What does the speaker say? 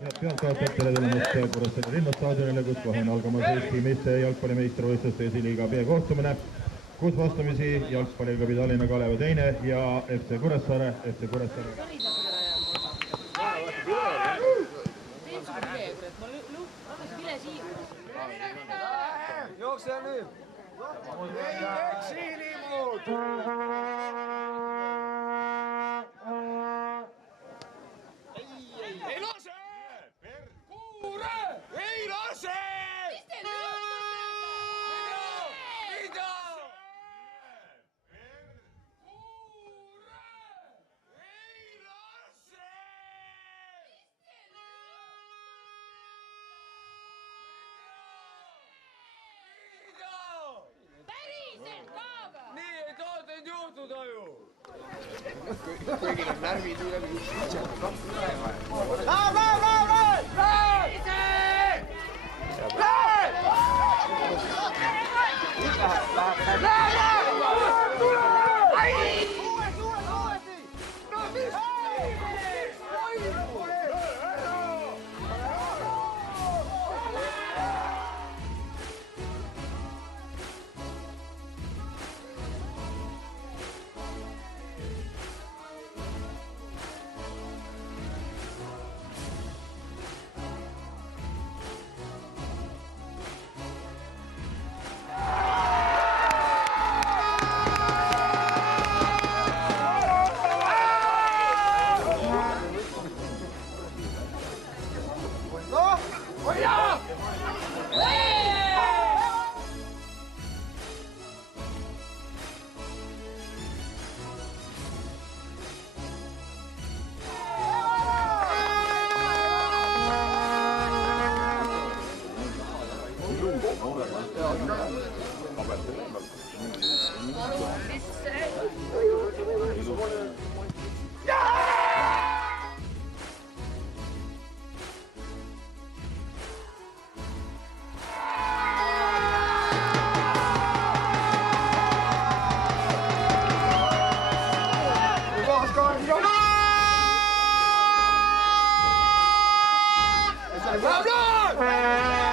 Pealt vaatajad, tere tulemast Kuressaare linnastaadionile, kus kohe on algamas Eesti meeste jalgpallimeistrivõistluste esiliiga B-kohtumine, kus vastamisi jalgpalliklubi Tallinna Kalev teine ja FC Kuressaare. Jookse nüüd! Ei lase! Kuure! Ei lase! Mida? Nii ei tooteid juhtuda ju! Kõigil on närvid üle Vamos!